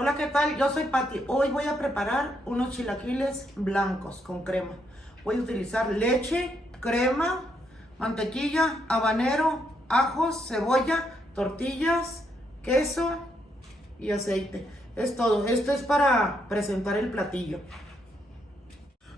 Hola, ¿qué tal? Yo soy Patti. Hoy voy a preparar unos chilaquiles blancos con crema. Voy a utilizar leche, crema, mantequilla, habanero, ajos, cebolla, tortillas, queso y aceite. Es todo. Esto es para presentar el platillo.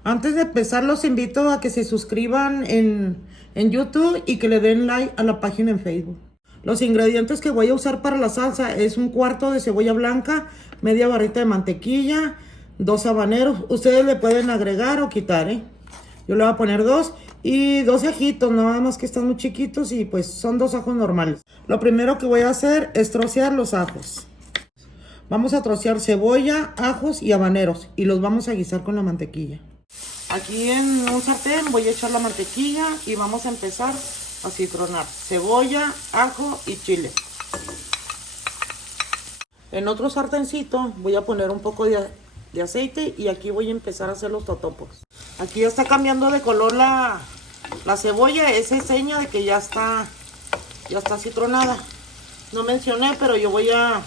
Antes de empezar, los invito a que se suscriban en YouTube y que le den like a la página en Facebook. Los ingredientes que voy a usar para la salsa es un cuarto de cebolla blanca, media barrita de mantequilla, 2 habaneros. Ustedes le pueden agregar o quitar, ¿eh? Yo le voy a poner 2 y 2 ajitos, nada más que están muy chiquitos y pues son 2 ajos normales. Lo primero que voy a hacer es trocear los ajos. Vamos a trocear cebolla, ajos y habaneros y los vamos a guisar con la mantequilla. Aquí en un sartén voy a echar la mantequilla y vamos a empezar a citronar cebolla, ajo y chile. En otro sartencito voy a poner un poco de aceite y aquí voy a empezar a hacer los totopos. Aquí ya está cambiando de color la cebolla, esa es seña de que ya está citronada. No mencioné, pero yo voy a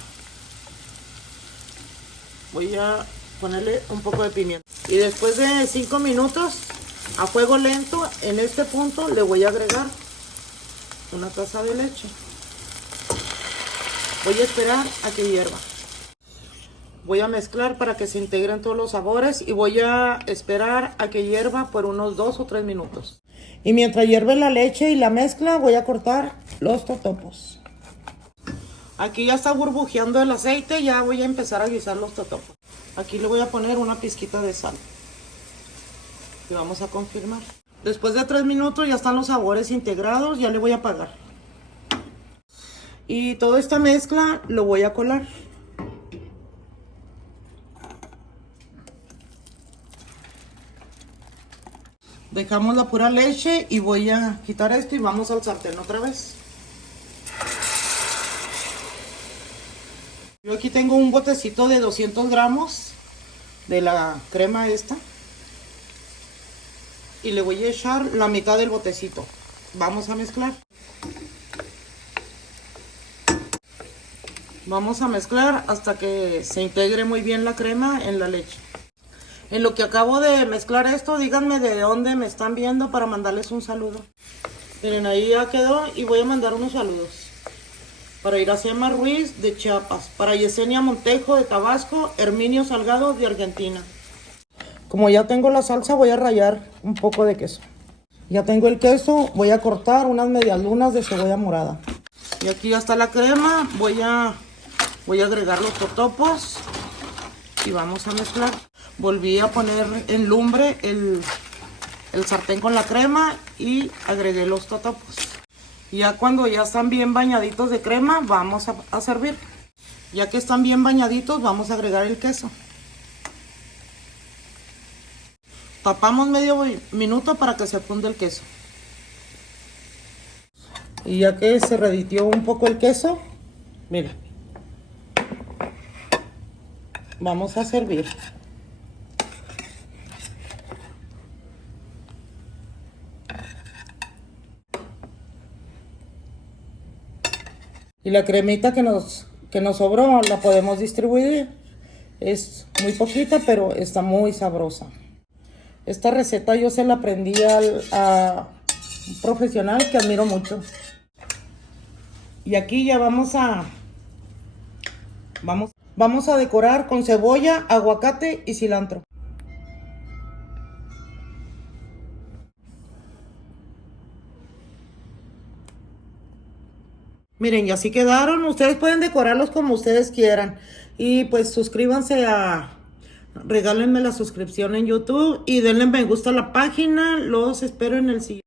ponerle un poco de pimienta. Y después de 5 minutos a fuego lento, en este punto le voy a agregar una taza de leche. Voy a esperar a que hierva. Voy a mezclar para que se integren todos los sabores y voy a esperar a que hierva por unos 2 o 3 minutos. Y mientras hierve la leche y la mezcla, voy a cortar los totopos. Aquí ya está burbujeando el aceite, ya voy a empezar a guisar los totopos. Aquí le voy a poner una pizquita de sal. Y vamos a confirmar. Después de 3 minutos ya están los sabores integrados, ya le voy a apagar. Y toda esta mezcla lo voy a colar. Dejamos la pura leche y voy a quitar esto y vamos al sartén otra vez. Yo aquí tengo un botecito de 200 gramos de la crema esta. Y le voy a echar la mitad del botecito. Vamos a mezclar. Vamos a mezclar hasta que se integre muy bien la crema en la leche. En lo que acabo de mezclar esto, díganme de dónde me están viendo para mandarles un saludo. Miren, ahí ya quedó y voy a mandar unos saludos. Para Iracema Ruiz de Chiapas, para Yesenia Montejo de Tabasco, Herminio Salgado de Argentina. Como ya tengo la salsa, voy a rallar un poco de queso. Ya tengo el queso, voy a cortar unas medialunas de cebolla morada. Y aquí ya está la crema, voy a agregar los totopos y vamos a mezclar. Volví a poner en lumbre el sartén con la crema y agregué los totopos. Y ya cuando ya están bien bañaditos de crema, vamos a servir. Ya que están bien bañaditos, vamos a agregar el queso. Tapamos medio minuto para que se funda el queso. Y ya que se reditió un poco el queso, mira, vamos a servir. Y la cremita que nos sobró la podemos distribuir. Es muy poquita, pero está muy sabrosa. Esta receta yo se la aprendí a un profesional que admiro mucho. Y aquí ya vamos a decorar con cebolla, aguacate y cilantro. Miren, y así quedaron. Ustedes pueden decorarlos como ustedes quieran. Y pues suscríbanse regálenme la suscripción en YouTube y denle me gusta a la página. Los espero en el siguiente.